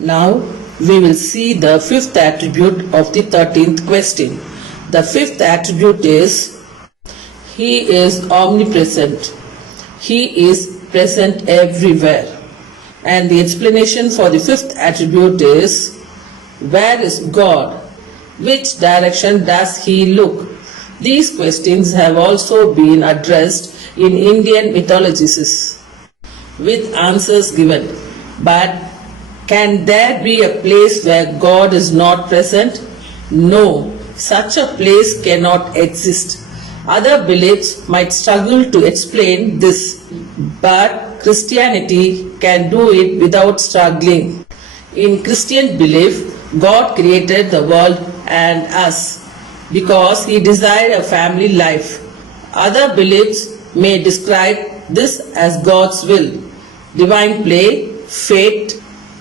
Now we will see the fifth attribute of the 13th question. The fifth attribute is He is omnipresent. He is present everywhere. And the explanation for the fifth attribute is, where is God? Which direction does He look? These questions have also been addressed in Indian mythologies with answers given. But can there be a place where God is not present? No, such a place cannot exist. Other beliefs might struggle to explain this, but Christianity can do it without struggling. In Christian belief, God created the world and us because He desired a family life. Other beliefs may describe this as God's will, divine play, fate,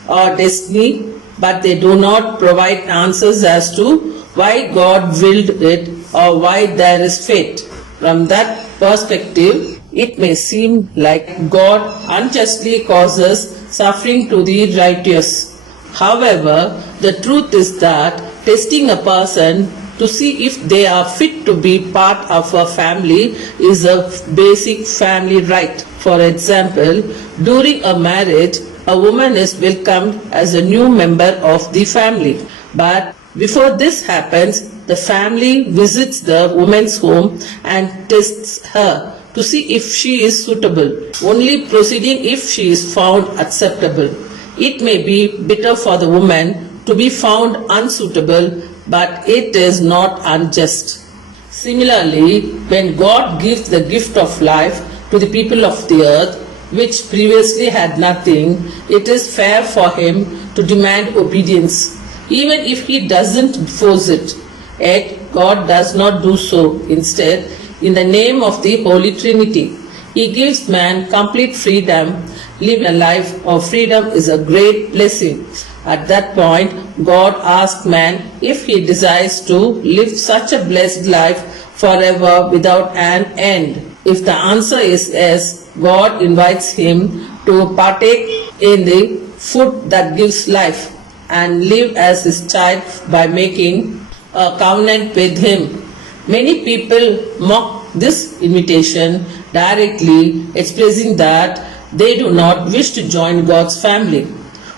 or destiny, but they do not provide answers as to why God willed it or why there is fate. From that perspective, it may seem like God unjustly causes suffering to the righteous. However, the truth is that testing a person to see if they are fit to be part of a family is a basic family right. For example, during a marriage, a woman is welcomed as a new member of the family. But before this happens, the family visits the woman's home and tests her to see if she is suitable, only proceeding if she is found acceptable. It may be bitter for the woman to be found unsuitable, but it is not unjust. Similarly, when God gives the gift of life to the people of the earth, which previously had nothing, it is fair for Him to demand obedience, even if He doesn't force it. Yet God does not do so. Instead, in the name of the Holy Trinity, He gives man complete freedom. Living a life of freedom is a great blessing. At that point, God asks man if he desires to live such a blessed life forever without an end. If the answer is yes, God invites him to partake in the food that gives life and live as His child by making a covenant with Him. Many people mock this invitation directly, expressing that they do not wish to join God's family.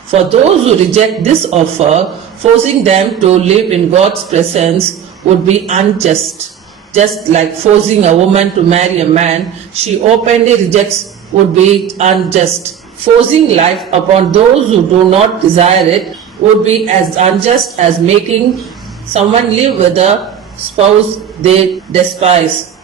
For those who reject this offer, forcing them to live in God's presence would be unjust. Just like forcing a woman to marry a man she openly rejects would be unjust. Forcing life upon those who do not desire it would be as unjust as making someone live with a spouse they despise.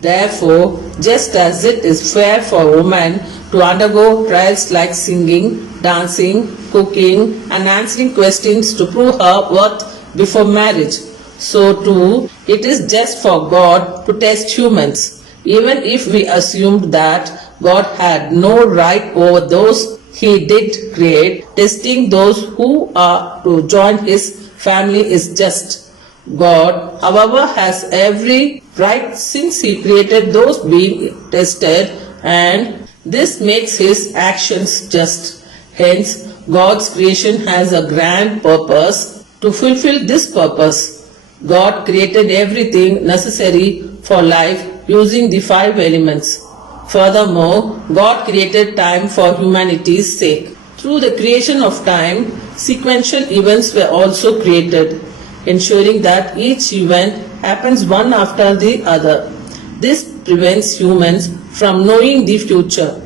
Therefore, just as it is fair for a woman to undergo trials like singing, dancing, cooking, and answering questions to prove her worth before marriage, so too it is just for God to test humans. Even if we assumed that God had no right over those He did create, testing those who are to join His family is just. God, however, has every right since He created those being tested, and this makes His actions just. Hence, God's creation has a grand purpose. To fulfill this purpose, God created everything necessary for life using the 5 elements. Furthermore, God created time for humanity's sake. Through the creation of time, sequential events were also created, ensuring that each event happens one after the other. This prevents humans from knowing the future.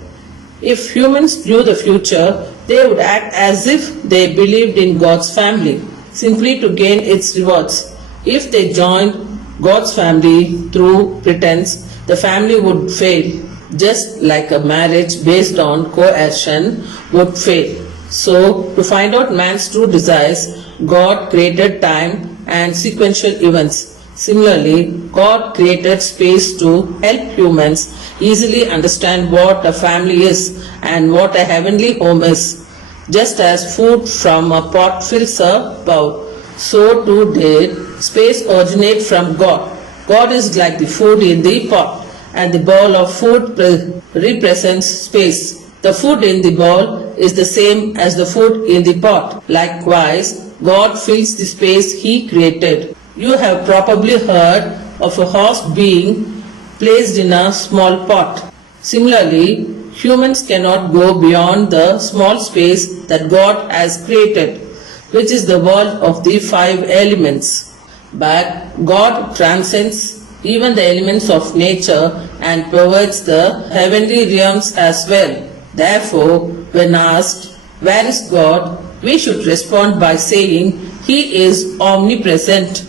If humans knew the future, they would act as if they believed in God's family, simply to gain its rewards. If they joined God's family through pretense, the family would fail, just like a marriage based on coercion would fail. So, to find out man's true desires, God created time and sequential events. Similarly, God created space to help humans easily understand what a family is and what a heavenly home is. Just as food from a pot fills a bowl, so too did space originate from God. God is like the food in the pot, and the bowl of food represents space. The food in the bowl is the same as the food in the pot. Likewise, God fills the space He created. You have probably heard of a horse being placed in a small pot. Similarly, humans cannot go beyond the small space that God has created, which is the world of the five elements. But God transcends even the elements of nature and pervades the heavenly realms as well. Therefore, when asked, "Where is God?" we should respond by saying, "He is omnipresent."